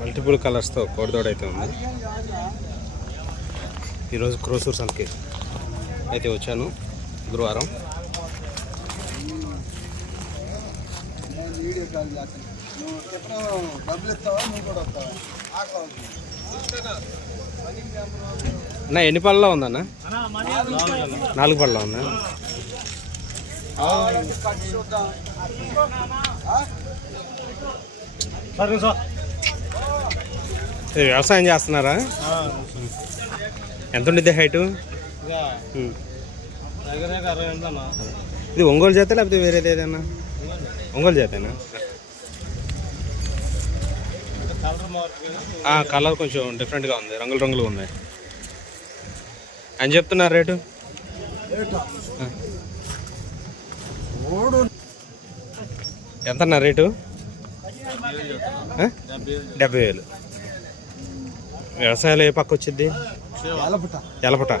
Multiple కలర్స్తో కోడితోడ అయితే ఉంది. ఈరోజు క్రోసూర్ సంతకి అయితే వచ్చాను గురువారం. అన్న ఎన్ని పళ్ళలో ఉందన్న? నాలుగు పళ్ళలో ఉందా? చూద్దాం వ్యవసాయం చేస్తున్నారా? ఎంత ఉండిద్ది హైటు ఇది ఒంగోలు చేత లేకపోతే వేరేది ఏదైనా? ఒంగోలు చేతేనా కలర్ కొంచెం డిఫరెంట్గా ఉంది. రంగులు రంగులుగా ఉన్నాయి. అని చెప్తున్నారు రేటు? ఎంత రేటు? డెబ్బై వేలు. వ్యవసాయాలు ఏ పక్క వచ్చింది? ఎలపట